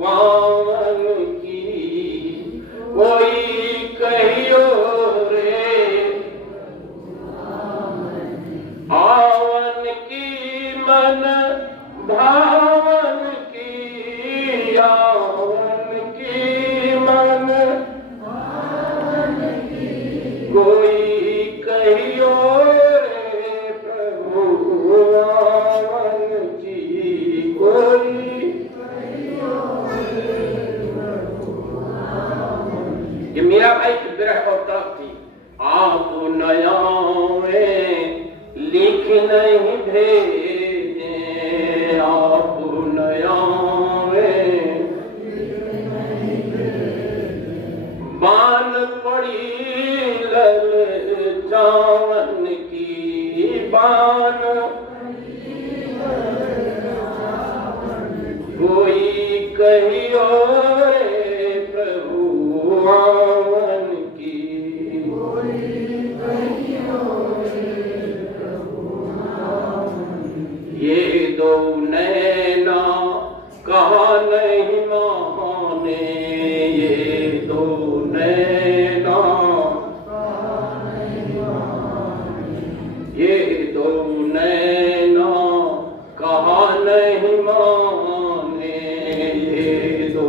वावन की, कोई कहियो रे आवन की, मन भावन की, आवन की मन भावन की, कोई कहियो रे प्रभु आवन की, कोई कहियो रे प्रभु आवन की। ये मीरा भाई की विरह और तड़प थी। आप नया में लिख नहीं भेजे, आप नया में बान पड़ी ललचावन की, बान कोई कहियो रे प्रभु आवन की, ये दो नैना कहा नहीं माने, ये दो नैना, ये दो नैना कहा नहीं माने, ये दो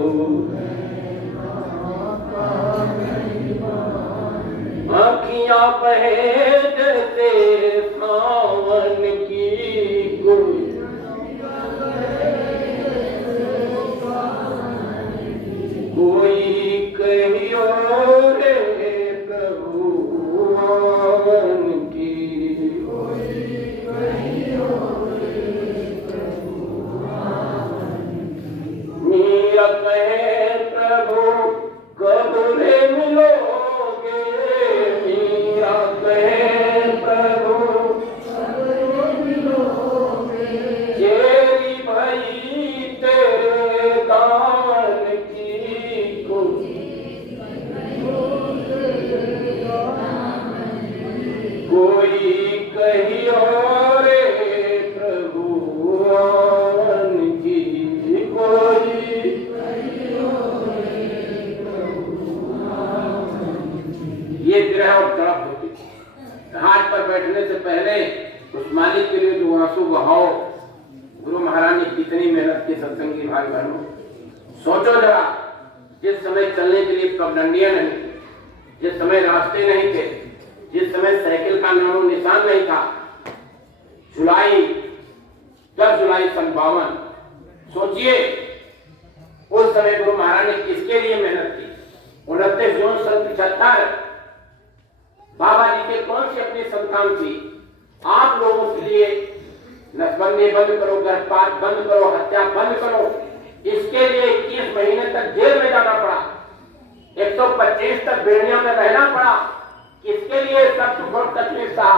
आँखियाँ बहे जैसे सावन की, कोई कहियो रे प्रभु आवन की, कोई कहियो रे प्रभु आवन की। मीरा कहे प्रभु कब रे मिलोगे, मीरा कहे प्रभु कब रे मिलोगे, चेरी भाई तेरे दान की, कोई कहियो रे प्रभु आवन की, कोई कहियो रे प्रभु आवन की। ये विरह और तड़प होती थी। घाट पर बैठने से पहले उस मालिक के लिए जो आंसू बहाओ, गुरु महाराज ने कितनी मेहनत की। सत्संगी भाई बहनों, सोचो जरा, जिस समय चलने के लिए पगडंडियां नहीं थी, जिस समय रास्ते नहीं थे, जिस समय साइकिल का नामो निशान नहीं था, जुलाई 10 जुलाई 52, सोचिए उस समय गुरु महाराज ने किसके लिए मेहनत की। 29 जून 75 बाबा जी के कौन सी अपनी संतान थी। आप लोगों के लिए नसबंदी बंद करो, गर्भपात बंद करो, हत्या बंद करो, इसके लिए 21 महीने तक जेल में जाना पड़ा, 125 तक बेड़ियों में रहना पड़ा। किसके लिए सब दुख और तकलीफ सहा।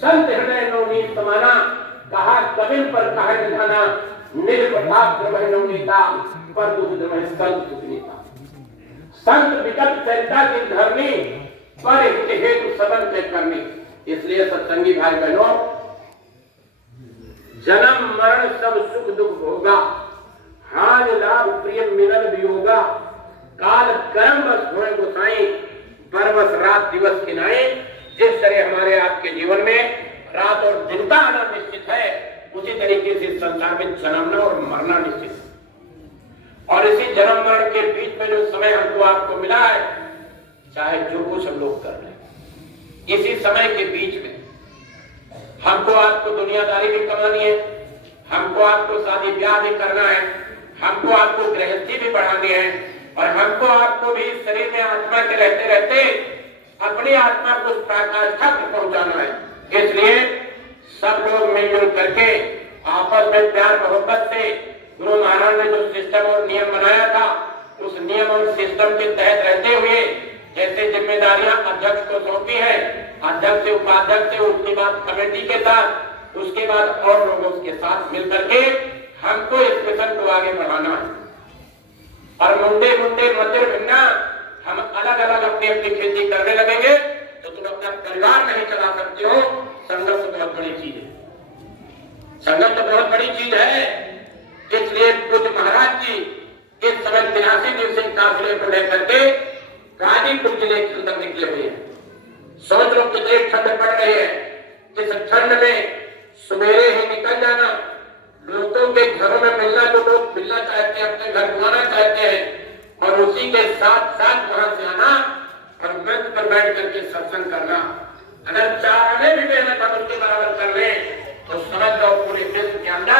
संत हृदय नवनीत समाना, कहा कबिल पर कहा निधाना, निज प्रताप द्रवह नवनीता, पर दुख द्रवह संत सुखनीता। संत विकट चरिता की धरनी, पर इसके हेतु सबन तय करनी। इसलिए सत्संगी भाई बहनों, जन्म मरण सब सुख दुख होगा, हाल लाभ प्रिय मिलन वियोगा, काल कर्म बस होए गोसाई, बरबस रात दिवस किनाए। जिस तरह हमारे आपके जीवन में रात और दिन का आना निश्चित है, उसी तरीके से संसार में जन्मना और मरना निश्चित है। और इसी जन्म मरण के बीच में जो समय हमको आपको मिला है, चाहे जो कुछ हम लोग कर रहे हैं, इसी समय के बीच में हमको आपको दुनियादारी भी कमानी है, हमको आपको शादी ब्याह भी करना है, हमको आपको गृहस्थी भी बढ़ानी है, और हमको आपको भी शरीर में आत्मा के रहते रहते अपनी आत्मा को प्रकाश तक पहुंचाना है। इसलिए सब लोग मिलजुल करके आपस में प्यार मोहब्बत से गुरु महाराज ने जो सिस्टम और नियम बनाया था, उस नियम और सिस्टम के तहत रहते हुए जैसे जिम्मेदारियां अध्यक्ष को सौंपी है, अध्यक्ष से उपाध्यक्ष से, उसके बाद कमेटी के साथ, उसके बाद और लोगों के साथ मिलकर के हमको इस मिशन को आगे बढ़ाना है। और मुंडे मुंडे मंदिर भिन्ना हम अलग अलग अपनी अपनी खेती करने लगेंगे तो तुम अपना परिवार नहीं चला सकते हो। संगत तो बहुत बड़ी चीज है, संगत तो बहुत बड़ी चीज है। इसलिए पूज्य महाराज जी 83 दिवसीय काफिले को लेकर के गाजीपुर जिले के अंदर निकले हुए हैं। सोच लो कितनी ठंड पड़ रही है। इस ठंड में सवेरे ही निकल जाना, लोगों के घरों में मिलना, जो लोग मिलना चाहते हैं, अपने घर बुलाना चाहते हैं, और उसी के साथ साथ वहां से आना और मंच पर बैठ करके सत्संग करना। अगर 4 आने भी मेहनत हम उसके बराबर कर लें तो समझ लो पूरे विश्व के अंदर